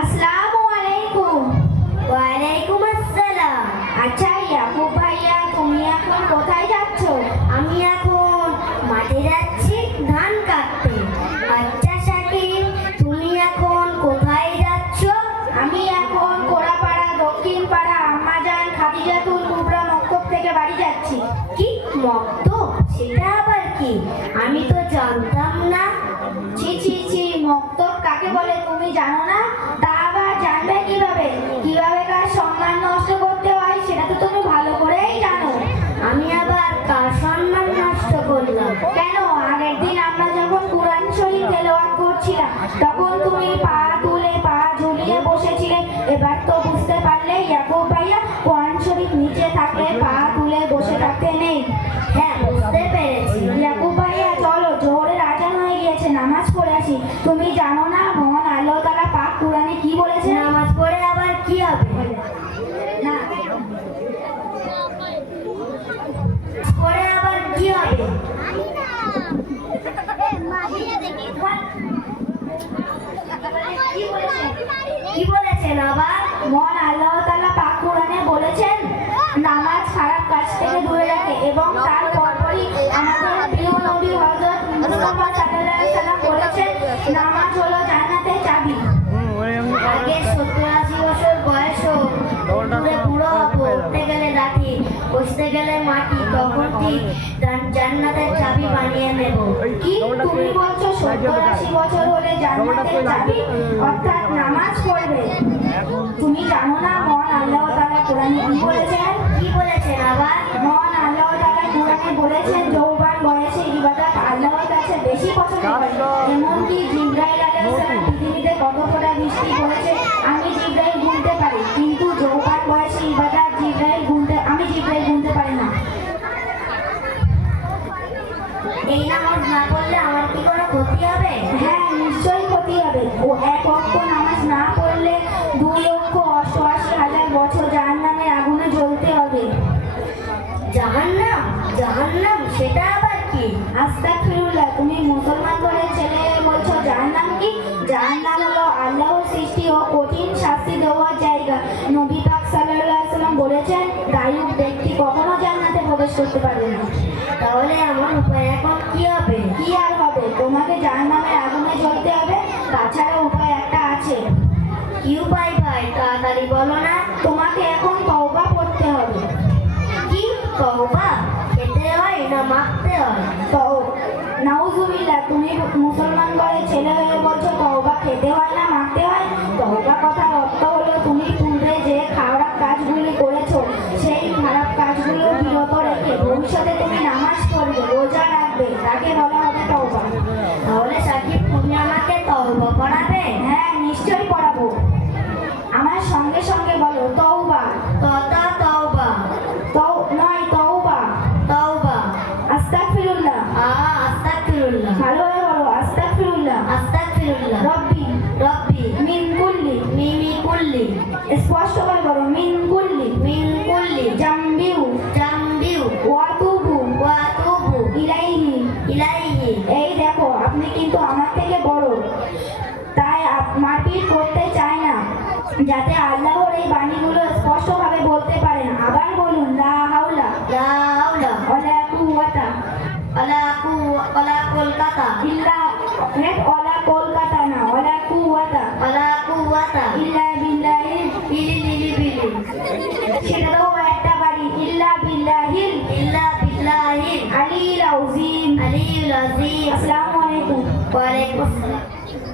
আসসালামু আলাইকুম ওয়ালাইকুম আসসালাম আচ্ছা ইয়াকুব ভাইয়া তুমি এখন কোথায় যাচ্ছ? আমি এখন মাঠে যাচ্ছি ধান কাটতে। আচ্ছা শাকিব তুমি এখন কোথায় যাচ্ছ? আমি এখন কোড়াপাড়া দক্ষিণ পাড়া আম্মাজান খাদিজাতুল কুবরা মক্তব থেকে বাড়ি যাচ্ছি। কি? মক্ত সেটা আবার কি? আমি তো জানতাম না। ছি ছি ছি মক্তব কাকে বলে তুমি জানো না? তা আবার জানবে কীভাবে? কীভাবে কার সম্মান নষ্ট করতে হয় সেটা তো তুমি ভালো করেই জানো। আমি আবার কার সম্মান নষ্ট করলাম? কেন? আগের দিন আমরা যখন কোরআন শরীফ তেলাওয়াত করছিলাম, তখন তুমি পা তুলে পা ঝুলিয়ে বসেছিলে। এবার তো বুঝতে পারলে তুমি জানো না মহান আল্লাহ তাআলা পাক কোরআনে কি বলেছে? নামাজ পড়ে আবার কি হবে? না। পড়ে আবার কি হবে? কি বলেছেন আবার মহান আল্লাহ তাআলা পাক কোরআনে বলেছেন নামাজ খারাপ কাজ থেকে দূরে রাখে এবং তার পরপরই আমাদের প্রিয় নবী মুস্তাফা আলাইহি সাল্লাম নামাজ হলো জান্নাতের চাবি। আগে সত্তর আশি বছর বয়স হোক বুড়ো হব উঠতে গেলে লাঠি বসতে গেলে মাটি তখন ঠিক জান- জান্নাতের চাবি বানিয়ে নেব? কি তুমি বলছো সত্তর আশি বছর হলে জান্নাতের চাবি? অর্থাৎ নামাজ পড়বে। তুমি জানো না মহান আল্লাহ তাআলা কোরআনে কি বলেছেন? কি জাহান্নাম, সেটা আবার কি? আস্তাগফিরুল্লাহ, তুমি মুসলমান করে ছেলে বলছো জাহান্নাম কি? জাহান্নাম হলো আল্লাহর সৃষ্টি ও কঠিন শাস্তি দেওয়ার জায়গা। নবী পাক সাল্লাল্লাহু আলাইহি বলেছেন দায়ুক ব্যক্তি কখনো জান্নাতে প্রবেশ করতে পারবে না। তাহলে আমার উপায় এখন কি হবে? কি আর হবে? তোমাকে জাহান্নামের আগুনে জ্বলতে হবে, তাছাড়া উপায় একটা আছে। কি উপায় ভাই? তাড়াতাড়ি বলো না। হয় তুমি মুসলমান ছেলে হয়ে বলছো, তওবা খেতে হয় না মারতে হয়? তওবা কথার অর্থ হলো তুমি পূর্বে যে খারাপ কাজগুলি করেছ, সেই খারাপ কাজগুলো বিরত রেখে ভবিষ্যতে তুমি নামাজ পড়বে, রোজা রাখবে, তাকে বলা আস্তাগফিরুল্লাহ। ভালোভাবে বলো আস্তাগফিরুল্লাহ। আস্তাগফিরুল্লাহ। রব্বি রব্বি। মিন কুল্লি। মিমি কুল্লি। স্পষ্ট করে বলো মিন কুল্লি। মিন কুল্লি। জাম্বিউ। জামবিউ। ওয়াতুবু। ওয়া তুবু ইলাইহি। ইলাইহি। এই দেখো আপনি কিন্তু আমার থেকে বড়। তাই মারপিট করতে চাই না। যাতে আল্লাহর এই বাণীগুলো স্পষ্টভাবে বলতে পারেন কলকাতা। ইল্লা নেট ওয়ালা কলকাতা না ওয়ালা কুওয়াতা ওয়ালা কুওয়াতা ইল্লা বিল্লাহি বিলি লিলি বিলি। সেটা তো একটা বাড়ি। ইল্লা বিল্লাহিল ইল্লা বিল্লাহি। আলিল আউজিম আলিউল আজিম। আসসালামু আলাইকুম। ওয়া আলাইকুম আসসালাম।